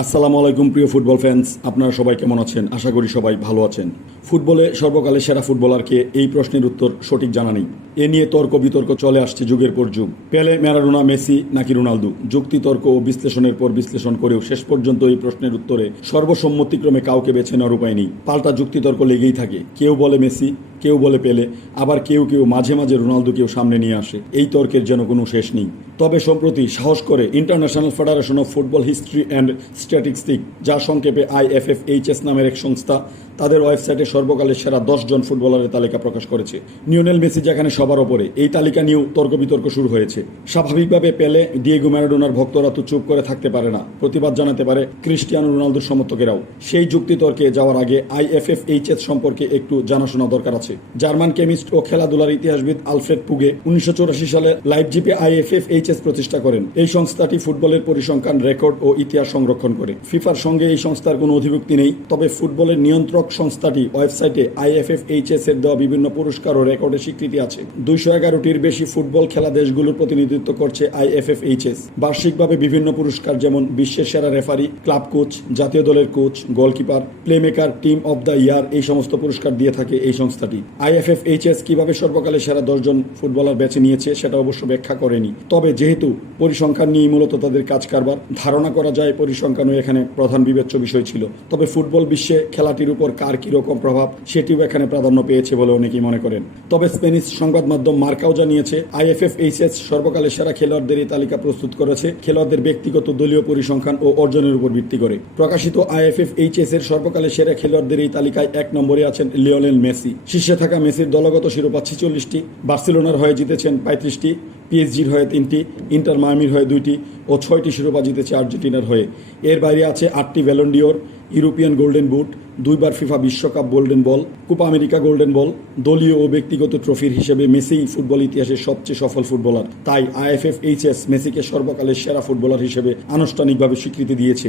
আসসালামু আলাইকুম প্রিয় ফুটবল ফ্যান্স, আপনারা সবাই কেমন আছেন? আশা করি সবাই ভালো আছেন। ফুটবলে সর্বকালের সেরা ফুটবলারকে এই প্রশ্নের উত্তর সঠিক জানা নেই। এ নিয়ে তর্ক বিতর্ক চলে আসছে যুগের পর যুগ। পেলে, ম্যারাডোনা, মেসি নাকি রোনালদো? যুক্তিতর্ক ও বিশ্লেষণের পর বিশ্লেষণ করেও শেষ পর্যন্ত এই প্রশ্নের উত্তরে সর্বসম্মতিক্রমে কাউকে বেছে নেওয়ার উপায় নেই। পাল্টা যুক্তিতর্ক লেগেই থাকে। কেউ বলে মেসি, কেউ বলে পেলে, আবার কেউ কেউ মাঝে মাঝে রোনালদোকেও সামনে নিয়ে আসে। এই তর্কের যেন কোনো শেষ নেই। তবে সম্প্রতি সাহস করে international federation of football history and statistic, যা সংক্ষেপে IFFHS নামের এক সংস্থা, তাদের ওয়েবসাইটে সর্বকালের সেরা 10 জন ফুটবলারের তালিকা প্রকাশ করেছে। লিওনেল মেসি যেখানে সবার ওপরে, এই তালিকা নিয়েও তর্ক বিতর্ক শুরু হয়েছে। স্বাভাবিকভাবে পেলে, ডিয়েগো ম্যারাডোনার ভক্তরা তো চুপ করে থাকতে পারে না, প্রতিবাদ জানাতে পারে ক্রিস্টিয়ানো রোনালদোর সমর্থকেরাও। সেই যুক্তিতর্কে যাওয়ার আগে IFFHS সম্পর্কে একটু জানাশোনা দরকার আছে। জার্মান কেমিস্ট ও খেলাধুলার ইতিহাসবিদ আলফ্রেড পুগে 1984 সালে লাইপজিগে IFFHS প্রতিষ্ঠা করেন। এই সংস্থাটি ফুটবলের পরিসংখ্যান, রেকর্ড ও ইতিহাস সংরক্ষণ করে। ফিফার সঙ্গে এই সংস্থার কোনো অধিভুক্তি নেই, তবে ফুটবলের নিয়ন্ত্রক সংস্থাটি ওয়েবসাইটে IFFHS এর দেওয়া বিভিন্ন পুরস্কার ও রেকর্ডের স্বীকৃতি আছে। 211টির বেশি ফুটবল খেলা দেশগুলোর প্রতিনিধিত্ব করছে IFFHS। বার্ষিকভাবে বিভিন্ন পুরস্কার, যেমন বিশ্বের সেরা রেফারি, ক্লাব কোচ, জাতীয় দলের coach, goalkeeper, playmaker, team of the year, এই সমস্ত পুরস্কার দিয়ে থাকে এই সংস্থাটি। IFFHS কিভাবে সর্বকালে সেরা 10 জন ফুটবলার বেছে নিয়েছে সেটা অবশ্য ব্যাখ্যা করেনি। তবে যেহেতু পরিসংখ্যান নিয়ে মূলত তাদের কাজ কারবার, ধারণা করা যায় পরিসংখ্যানও এখানে প্রধান বিবেচ্য বিষয় ছিল। তবে ফুটবল বিশ্বে খেলাটির উপর কার কিরকম প্রভাব, সেটিও এখানে প্রাধান্য পেয়েছে বলে অনেকেই মনে করেন। তবে স্প্যানিশ সংবাদ মাধ্যম মার্কাও জানিয়েছে, IFFHS সর্বকালের সেরা খেলোয়াড়দের এই তালিকা প্রস্তুত করেছে খেলোয়াড়দের ব্যক্তিগত, দলীয় পরিসংখ্যান ও অর্জনের উপর ভিত্তি করে। প্রকাশিত IFFHS এর সর্বকালের সেরা খেলোয়াড়দের এই তালিকায় 1 নম্বরে আছেন লিওনেল মেসি। শীর্ষে থাকা মেসির দলগত শিরোপা 46টি, বার্সেলোনার হয়ে জিতেছেন 35টি, PSG-র হয়ে 3টি, ইন্টার মায়ামির হয়ে 2টি ও 6টি শিরোপা জিতেছে আর্জেন্টিনার হয়ে। এর বাইরে আছে 8টি Ballon d'Or, European golden boot, 2বার ফিফা বিশ্বকাপ golden ball, Copa America golden ball. দলীয় ও ব্যক্তিগত ট্রফির হিসেবে মেসি ফুটবল ইতিহাসের সবচেয়ে সফল ফুটবলার। তাই IFFHS মেসিকে সর্বকালের সেরা ফুটবলার হিসেবে আনুষ্ঠানিকভাবে স্বীকৃতি দিয়েছে।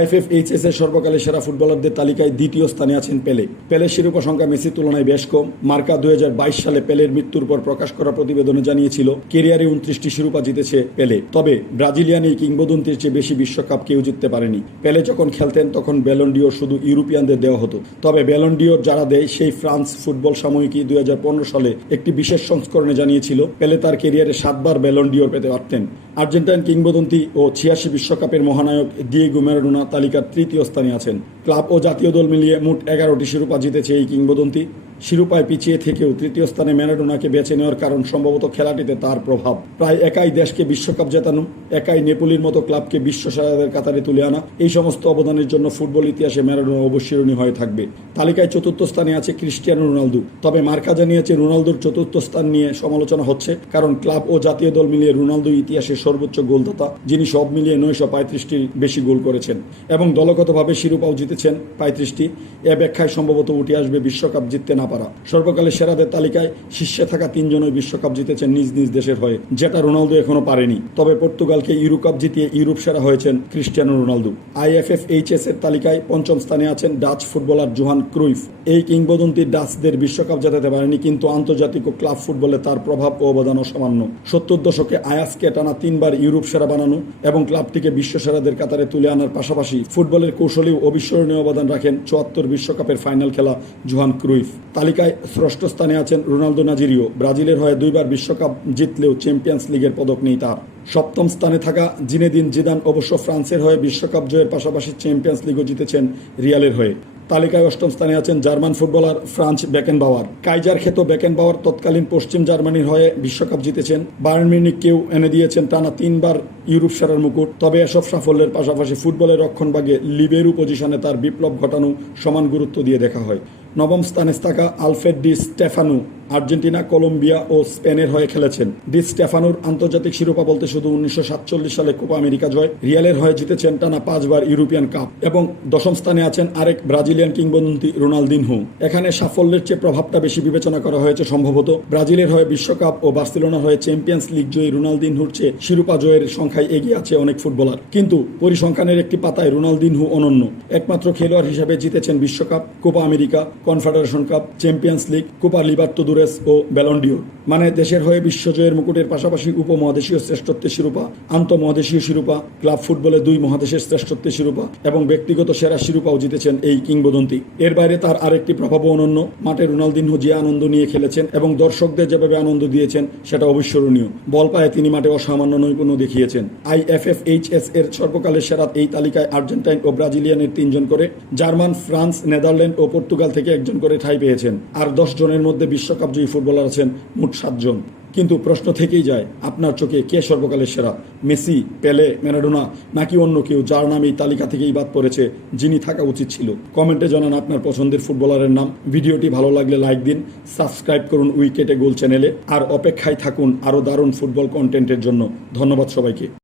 IFFHS এর সর্বকালের সেরা ফুটবলারদের তালিকায় দ্বিতীয় স্থানে আছেন পেলে। পেলের শিরোপা সংখ্যা মেসির তুলনায় বেশ কম। মার্কা 2022 সালে পেলের মৃত্যুর পর প্রকাশ করা প্রতিবেদনে জানিয়েছিল, কেরিয়ারে 29টি শিরোপা জিতেছে পেলে। তবে ব্রাজিলিয়ান এই কিংবদন্তির চেয়ে বেশি বিশ্বকাপ কেউ জিততে পারেনি। পেলে যখন খেলতেন তখন ব্যালন ডিওর শুধু ইউরোপিয়ানদের দেওয়া হতো। তবে ব্যালন ডিওর যারা দেয়, সেই ফ্রান্স ফুটবল সাময়িকী 2015 সালে একটি বিশেষ সংস্করণে জানিয়েছিল, পেলে তার কেরিয়ারে 7বার ব্যালন ডিওর পেতে পারতেন। আর্জেন্টাইন কিংবদন্তি ও 86 বিশ্বকাপের মহানায়ক ডিয়েগো ম্যারাডোনা তালিকার তৃতীয় স্থানে আছেন। ক্লাব ও জাতীয় দল মিলিয়ে মোট 11টি শিরোপা জিতেছে এই কিংবদন্তি। শিরোপায় পিছিয়ে থেকেও তৃতীয় স্থানে ম্যারাডোনাকে বেছে নেওয়ার কারণ সম্ভবত খেলাটিতে তার প্রভাব। প্রায় একাই দেশকে বিশ্বকাপ জেতানো, একাই নেপোলির মতো ক্লাবকে বিশ্ব সেরাদের কাতারে তুলে আনা, এই সমস্ত অবদানের জন্য ফুটবল ইতিহাসে ম্যারাডোনা অবশ্যই হয়ে থাকবে। তালিকায় 4র্থ স্থানে আছে ক্রিস্টিয়ানো রোনালদো। তবে মার্কা জানিয়েছে, রোনালদোর 4র্থ স্থান নিয়ে সমালোচনা হচ্ছে, কারণ ক্লাব ও জাতীয় দল মিলিয়ে রোনালদো ইতিহাসের সর্বোচ্চ গোলদাতা, যিনি সব মিলিয়ে 935টির বেশি গোল করেছেন এবং দলগতভাবে শিরোপাও জিতেছেন 35টি। এ ব্যাখ্যায় সম্ভবত উঠে আসবে বিশ্বকাপ জিততে না পারা। সর্বকালের সেরাদের তালিকায় শীর্ষে থাকা 3 জনই বিশ্বকাপ জিতেছেন নিজ নিজ দেশের হয়ে, যেটা রোনালদো এখনো পারেনি। তবে পর্তুগালকে ইউরোকাপ জিতিয়ে ইউরোপ সেরা হয়েছেন ক্রিস্টিয়ানো রোনালদো। IFFHS এর তালিকায় 5ম স্থানে আছেন ডাচ ফুটবলার জোহান ক্রুইফ। এই কিংবদন্তি ডাচদের বিশ্বকাপ জেতাতে পারেনি, কিন্তু আন্তর্জাতিক ও ক্লাব ফুটবলে তার প্রভাব ও অবদান অসামান্য। 70 দশকে আয়াক্সকে টানা 3বার ইউরোপ সেরা বানানো এবং ক্লাবটিকে বিশ্ব সেরাদের কাতারে তুলে আনার পাশাপাশি ফুটবলের কৌশলেও অবিস্মরণীয় অবদান রাখেন 74 বিশ্বকাপের ফাইনাল খেলা জোহান ক্রুইফ। তালিকায় 6ষ্ঠ স্থানে আছেন রোনালদো নাজিরিও। ব্রাজিলের হয়ে 2বার বিশ্বকাপ জিতলেও চ্যাম্পিয়ন্স লিগের পদক নেই তার। 7ম স্থানে থাকা জিনেদিন জিদান অবশ্য ফ্রান্সের হয়ে বিশ্বকাপ জয়ের পাশাপাশি চ্যাম্পিয়ন্স লিগও জিতেছেন রিয়ালের হয়ে। তালিকায় 8ম স্থানে আছেন German footballer Franz Beckenbauer. Kaiser খ্যাত বেকেনবাওয়ার তৎকালীন পশ্চিম জার্মানির হয়ে বিশ্বকাপ জিতেছেন। বায়ার্ন মিউনিখকেও এনে দিয়েছেন টানা 3বার ইউরোপ সেরার মুকুট। তবে এসব সাফল্যের পাশাপাশি ফুটবলের রক্ষণভাগে লিবেরো পজিশনে তার বিপ্লব ঘটানো সমান গুরুত্ব দিয়ে দেখা হয়। 9ম স্থানে থাকা Alfredo Di Stefano Argentina, Colombia ও স্পেনের হয়ে খেলেছেন। ডি স্টেফানোর আন্তর্জাতিক শিরোপা বলতে শুধু 1947 সালে কোপা আমেরিকা জয়, রিয়ালের হয়ে জিতেছেন টানা 5বার ইউরোপিয়ান কাপ এবং 10ম স্থানে আছেন আরেক ব্রাজিলিয়ান কিংবদন্তি রোনালদিনহো। এখানে সাফল্যের চেয়ে প্রভাবটা বেশি বিবেচনা করা হয়েছে সম্ভবত। ব্রাজিলের হয়ে বিশ্বকাপ ও বার্সেলোনার হয়ে চ্যাম্পিয়ন্স লিগ জয়ী রোনালদিনহোর চেয়ে শিরোপা জয়ের সংখ্যায় এগিয়ে আছে অনেক ফুটবলার। কিন্তু পরিসংখ্যানের একটি পাতায় রোনালদিনহো অনন্য। একমাত্র খেলোয়াড় হিসেবে জিতেছেন বিশ্বকাপ, Copa America, Confederation Cup, Champions League, Copa Libertadores লুয়েস ও ব্যালন্ডিওর। মানে দেশের হয়ে বিশ্বজয়ের মুকুটের পাশাপাশি উপমহাদেশীয় শ্রেষ্ঠত্বের শিরোপা, আন্তঃমহাদেশীয় শিরোপা, ক্লাব ফুটবলে 2 মহাদেশের শ্রেষ্ঠত্বের শিরোপা এবং ব্যক্তিগত সেরা শিরোপাও জিতেছেন এই কিংবদন্তি। এর বাইরে তার আরেকটি প্রভাবও অনন্য। মাঠে রোনালদিনহো যে আনন্দ নিয়ে খেলেছেন এবং দর্শকদের যেভাবে আনন্দ দিয়েছেন সেটা অবিস্মরণীয়। বল পায়ে তিনি মাঠে অসামান্য নৈপুণ্য দেখিয়েছেন। IFFHS এর সর্বকালের সেরা এই তালিকায় আর্জেন্টাইন ও ব্রাজিলিয়ানের 3 জন করে, জার্মান, ফ্রান্স, নেদারল্যান্ড ও পর্তুগাল থেকে 1 জন করে ঠাঁই পেয়েছেন। আর 10 জনের মধ্যে বিশ্বকাপ জয়ী ফুটবলার আছেন মোট 7 জন। কিন্তু প্রশ্ন থেকেই যায়, আপনার চোখে কে সর্বকালের সেরা? মেসি, পেলে, ম্যারাডোনা নাকি অন্য কেউ যার নাম এই তালিকা থেকেই বাদ পড়েছে, যিনি থাকা উচিত ছিল? কমেন্টে জানান আপনার পছন্দের ফুটবলারের নাম। ভিডিওটি ভালো লাগলে লাইক দিন, সাবস্ক্রাইব করুন উইকেটে গোল চ্যানেলে, আর অপেক্ষায় থাকুন আরও দারুণ ফুটবল কন্টেন্টের জন্য। ধন্যবাদ সবাইকে।